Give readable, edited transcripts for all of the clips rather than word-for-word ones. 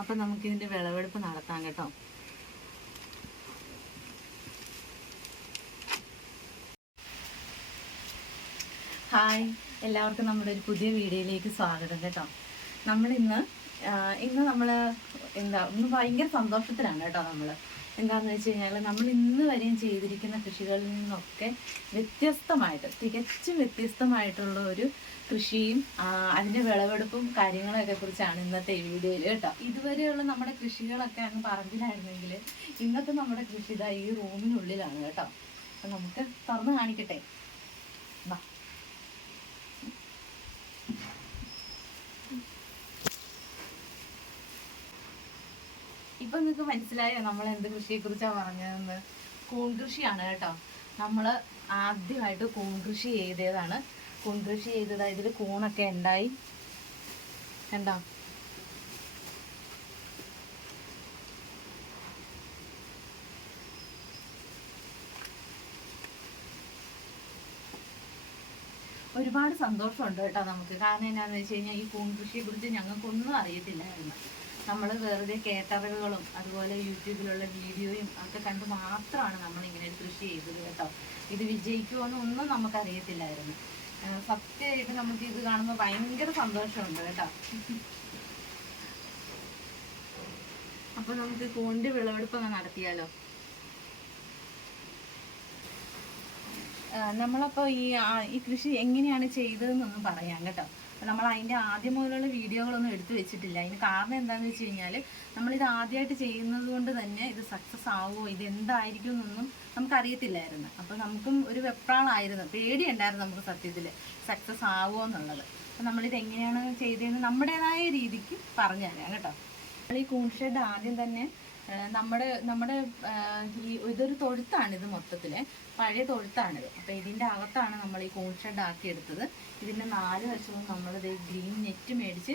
അപ്പം നമുക്കിതിൻ്റെ വിളവെടുപ്പ് നടത്താം കേട്ടോ. ഹായ്, എല്ലാവർക്കും നമ്മുടെ ഒരു പുതിയ വീഡിയോയിലേക്ക് സ്വാഗതം കേട്ടോ. നമ്മളിന്ന് നമ്മൾ ഇന്ന് ഭയങ്കര സന്തോഷത്തിലാണ് കേട്ടോ. എന്താണെന്ന് വെച്ച് കഴിഞ്ഞാൽ നമ്മൾ ഇന്ന് വരെയും ചെയ്തിരിക്കുന്ന കൃഷികളിൽ നിന്നൊക്കെ തികച്ചും വ്യത്യസ്തമായിട്ടുള്ള ഒരു കൃഷിയും അതിൻ്റെ വിളവെടുപ്പും കാര്യങ്ങളൊക്കെ കുറിച്ചാണ് ഇന്നത്തെ ഈ വീഡിയോയിൽ കേട്ടോ. ഇതുവരെയുള്ള നമ്മുടെ കൃഷികളൊക്കെ അങ്ങ് പറമ്പിലായിരുന്നെങ്കിൽ ഇന്നത്തെ നമ്മുടെ കൃഷി ഇതാ ഈ റൂമിനുള്ളിലാണ് കേട്ടോ. അപ്പം നമുക്ക് തുറന്ന് കാണിക്കട്ടെ. വാ. ഇപ്പൊ നിങ്ങൾക്ക് മനസ്സിലായോ നമ്മൾ എന്ത് കൃഷിയെ കുറിച്ചാണ് പറഞ്ഞതെന്ന്? കൂൺ കൃഷിയാണ് കേട്ടോ. നമ്മൾ ആദ്യമായിട്ട് കൂൺ കൃഷി ചെയ്തതാണ്. കൂൺ കൃഷി ചെയ്തത് ഇതിൽ കൂണൊക്കെ ഉണ്ടായി കണ്ടോ. ഒരുപാട് സന്തോഷമുണ്ട് കേട്ടോ നമുക്ക്. കാരണം എന്നാന്ന് വെച്ച് കഴിഞ്ഞാൽ ഈ കൂൺ കൃഷിയെ കുറിച്ച് ഞങ്ങൾക്കൊന്നും അറിയത്തില്ലായിരുന്നു. നമ്മൾ വെറുതെ കേട്ടറിവുകളും അതുപോലെ യൂട്യൂബിലുള്ള വീഡിയോയും ഒക്കെ കണ്ട് മാത്രമാണ് നമ്മളിങ്ങനെ ഒരു കൃഷി ചെയ്തത് കേട്ടോ. ഇത് വിജയിക്കുമോന്നൊന്നും നമുക്കറിയത്തില്ലായിരുന്നു. സത്യമായിട്ട് നമുക്ക് ഇത് കാണുമ്പോൾ ഭയങ്കര സന്തോഷമുണ്ട് കേട്ടോ. അപ്പോൾ നമുക്ക് കൂണിൻ്റെ വിളവെടുപ്പൊക്കെ നടത്തിയാലോ? നമ്മളപ്പോൾ ഈ കൃഷി എങ്ങനെയാണ് ചെയ്തതെന്നൊന്നും പറയാം കേട്ടോ. നമ്മൾ അതിൻ്റെ ആദ്യം മുതലുള്ള വീഡിയോകളൊന്നും എടുത്തു വെച്ചിട്ടില്ല. അതിന് കാരണം എന്താണെന്ന് വെച്ച് കഴിഞ്ഞാൽ നമ്മളിത് ആദ്യമായിട്ട് ചെയ്യുന്നത് കൊണ്ട് തന്നെ ഇത് സക്സസ് ആവുമോ, ഇത് എന്തായിരിക്കും എന്നൊന്നും നമുക്കറിയത്തില്ലായിരുന്നു. അപ്പോൾ നമുക്കും ഒരു വെപ്രാളായിരുന്നു, പേടിയുണ്ടായിരുന്നു നമുക്ക് സത്യത്തിൽ സക്സസ് ആവുമോ എന്നുള്ളത്. അപ്പോൾ നമ്മളിത് എങ്ങനെയാണ് ചെയ്തതെന്ന് നമ്മുടേതായ രീതിക്ക് പറഞ്ഞു തരാം കേട്ടോ. നമ്മൾ ഈ കൂൺ ഷെഡ് ആദ്യം തന്നെ നമ്മുടെ ഇതൊരു തൊഴുത്താണിത്, മൊത്തത്തിൽ പഴയ തൊഴുത്താണിത്. അപ്പോൾ ഇതിൻ്റെ അകത്താണ് നമ്മൾ ഈ കൂൺ ഷെഡ് ആക്കിയെടുത്തത്. ഇതിൻ്റെ 4 വശവും നമ്മളിത് ഗ്രീൻ നെറ്റ് മേടിച്ച്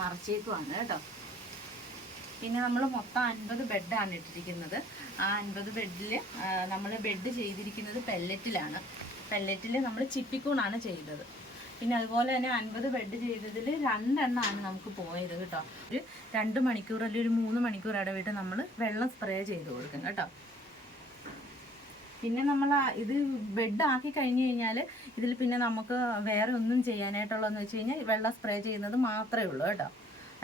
മറച്ചേക്കുവാണ് കേട്ടോ. പിന്നെ നമ്മൾ മൊത്തം 50 ബെഡാണ് ഇട്ടിരിക്കുന്നത്. ആ 50 ബെഡിൽ നമ്മൾ ബെഡ് ചെയ്തിരിക്കുന്നത് പെല്ലറ്റിലാണ്. പെല്ലറ്റിൽ നമ്മൾ ചിപ്പിക്കൂണാണ് ചെയ്തത്. പിന്നെ അതുപോലെ തന്നെ 50 ബെഡ് ചെയ്തതിൽ 2 എണ്ണമാണ് നമുക്ക് പോയത് കേട്ടോ. ഒരു 2 മണിക്കൂർ അല്ലെങ്കിൽ ഒരു 3 മണിക്കൂർ ഇടവിട്ട് നമ്മൾ വെള്ളം സ്പ്രേ ചെയ്ത് കൊടുക്കും കേട്ടോ. പിന്നെ നമ്മൾ ഇത് ബെഡ് ആക്കി കഴിഞ്ഞ് കഴിഞ്ഞാൽ ഇതിൽ പിന്നെ നമുക്ക് വേറെ ഒന്നും ചെയ്യാനായിട്ടുള്ളതെന്ന് വെച്ച് കഴിഞ്ഞാൽ വെള്ളം സ്പ്രേ ചെയ്യുന്നത് മാത്രമേ ഉള്ളൂ കേട്ടോ.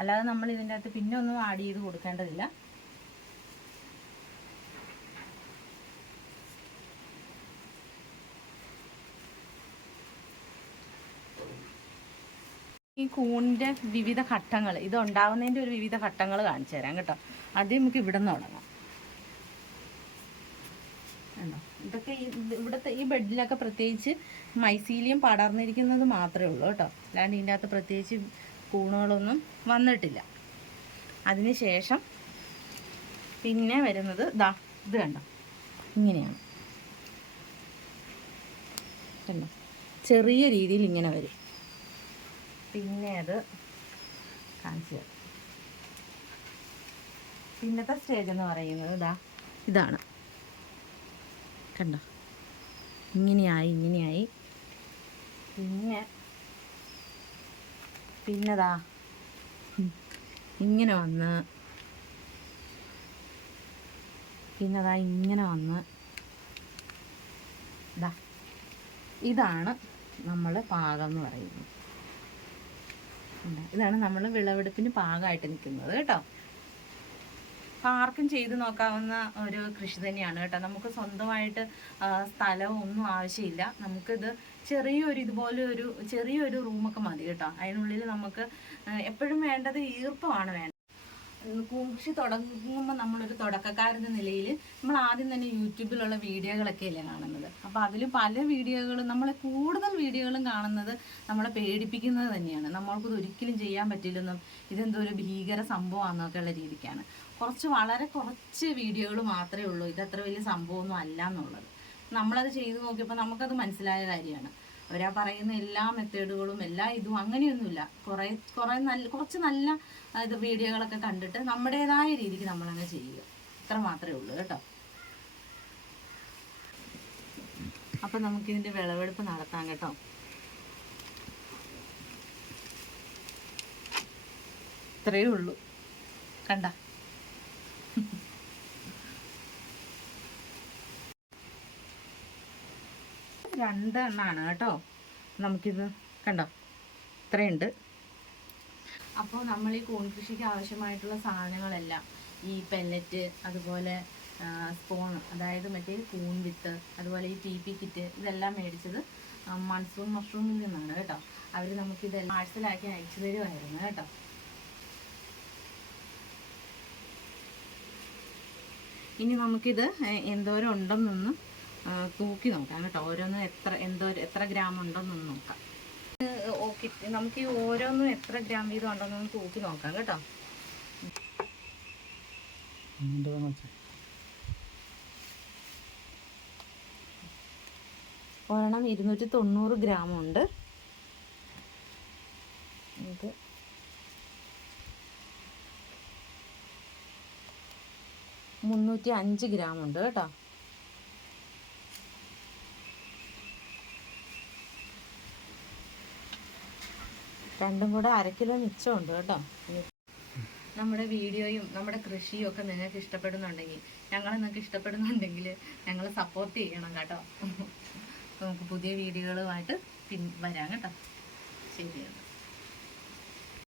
അല്ലാതെ നമ്മൾ ഇതിൻ്റെ അകത്ത് പിന്നെ ഒന്നും ആഡ് ചെയ്ത് കൊടുക്കേണ്ടതില്ല. ഈ കൂണിൻ്റെ വിവിധ ഘട്ടങ്ങൾ, ഇത് ഉണ്ടാകുന്നതിൻ്റെ ഒരു വിവിധ ഘട്ടങ്ങൾ കാണിച്ചു തരാം കേട്ടോ. ആദ്യം നമുക്ക് ഇവിടെ നിന്ന് തുടങ്ങാം. ഇതൊക്കെ ഇവിടുത്തെ ഈ ബെഡിലൊക്കെ പ്രത്യേകിച്ച് മൈസീലിയം പടർന്നിരിക്കുന്നത് മാത്രമേ ഉള്ളൂ കേട്ടോ. അല്ലാണ്ട് ഇതിൻ്റെ അകത്ത് പ്രത്യേകിച്ച് കൂണുകളൊന്നും വന്നിട്ടില്ല. അതിന് ശേഷം പിന്നെ വരുന്നത് ഇത് കണ്ടോ, ഇങ്ങനെയാണ് കണ്ടോ, ചെറിയ രീതിയിൽ ഇങ്ങനെ വരും. പിന്നെ അത് കാണിച്ചു തരാം. പിന്നത്തെ സ്റ്റേജ് എന്ന് പറയുന്നത് ഇതാണ് കണ്ടോ, ഇങ്ങനെയായി പിന്നെതാ ഇങ്ങനെ വന്ന് പിന്നെതാ ഇങ്ങനെ വന്ന് ഇതാണ് നമ്മൾ പാകം എന്ന് പറയുന്നത്. ഇതാണ് നമ്മൾ വിളവെടുപ്പിന് പാകമായിട്ട് നിൽക്കുന്നത് കേട്ടോ. ആർക്കും ചെയ്ത് നോക്കാവുന്ന ഒരു കൃഷി തന്നെയാണ് കേട്ടോ. നമുക്ക് സ്വന്തമായിട്ട് സ്ഥലവും ഒന്നും ആവശ്യമില്ല. നമുക്കിത് ഇതുപോലെ ചെറിയൊരു റൂമൊക്കെ മതി കേട്ടോ. അതിനുള്ളിൽ നമുക്ക് എപ്പോഴും വേണ്ടത് ഈർപ്പമാണ് വേണ്ടത്. കൃഷി തുടങ്ങുമ്പോൾ നമ്മളൊരു തുടക്കക്കാരെന്ന നിലയിൽ നമ്മൾ ആദ്യം തന്നെ യൂട്യൂബിലുള്ള വീഡിയോകളൊക്കെ അല്ലേ കാണുന്നത്. അപ്പോൾ അതിൽ പല വീഡിയോകളും കൂടുതൽ വീഡിയോകളും കാണുന്നത് നമ്മളെ പേടിപ്പിക്കുന്നത് തന്നെയാണ്. നമ്മൾക്കിത് ഒരിക്കലും ചെയ്യാൻ പറ്റില്ലെന്നും ഇതെന്തോ ഒരു ഭീകര സംഭവമാണെന്നൊക്കെ ഉള്ള രീതിക്കാണ്. വളരെ കുറച്ച് വീഡിയോകൾ മാത്രമേ ഉള്ളൂ ഇതത്ര വലിയ സംഭവമൊന്നും അല്ല എന്നുള്ളത്. നമ്മളത് ചെയ്ത് നോക്കിയപ്പോൾ നമുക്കത് മനസ്സിലായ കാര്യമാണ്. അവരാ പറയുന്ന എല്ലാ മെത്തേഡുകളും ഇതും അങ്ങനെയൊന്നുമില്ല. കുറച്ച് നല്ല വീഡിയോകളൊക്കെ കണ്ടിട്ട് നമ്മുടേതായ രീതിക്ക് നമ്മളങ്ങ് ചെയ്യുക, അത്ര മാത്രമേ ഉള്ളൂ കേട്ടോ. അപ്പം നമുക്കിതിൻ്റെ വിളവെടുപ്പ് നടത്താം കേട്ടോ. ഇത്രയേ ഉള്ളൂ. കണ്ട രണ്ടെണ്ണമാണ് കേട്ടോ. നമുക്കിത് കണ്ടോ ഇത്രയുണ്ട്. അപ്പോൾ നമ്മൾ ഈ കൂൺ കൃഷിക്ക് ആവശ്യമായിട്ടുള്ള സാധനങ്ങളെല്ലാം ഈ പെല്ലറ്റ്, അതുപോലെ സ്പോൺ, അതായത് മറ്റേ കൂൺ വിത്ത്, അതുപോലെ ഈ TP കിറ്റ്, ഇതെല്ലാം മേടിച്ചത് മൺസൂൺ മഷ്റൂമിൽ നിന്നാണ് കേട്ടോ. അവർ നമുക്കിതെല്ലാം പാഴ്സലാക്കി അയച്ചു തരുമായിരുന്നു കേട്ടോ. ഇനി നമുക്കിത് എന്തോരം ഉണ്ടെന്നൊന്ന് തൂക്കി നോക്കാം കേട്ടോ. ഓരോന്നും എത്ര ഗ്രാം ഉണ്ടെന്നൊന്ന് നോക്കാം. ഓക്കെ, നമുക്ക് ഈ ഓരോന്നും എത്ര ഗ്രാം വീതം ഉണ്ടെന്നൊന്ന് തൂക്കി നോക്കാം കേട്ടോ. ഒരെണ്ണം 290 ഗ്രാമുണ്ട്. ഇത് 305 ഗ്രാമുണ്ട് കേട്ടോ. രണ്ടും കൂടെ 1/2 കിലോ മിച്ചമുണ്ട് കേട്ടോ. നമ്മുടെ വീഡിയോയും നമ്മുടെ കൃഷിയും ഒക്കെ നിങ്ങൾക്ക് ഇഷ്ടപ്പെടുന്നുണ്ടെങ്കിൽ, ഞങ്ങളെ സപ്പോർട്ട് ചെയ്യണം കേട്ടോ. നമുക്ക് പുതിയ വീഡിയോകളുമായിട്ട് വരാം കേട്ടോ. ശരി.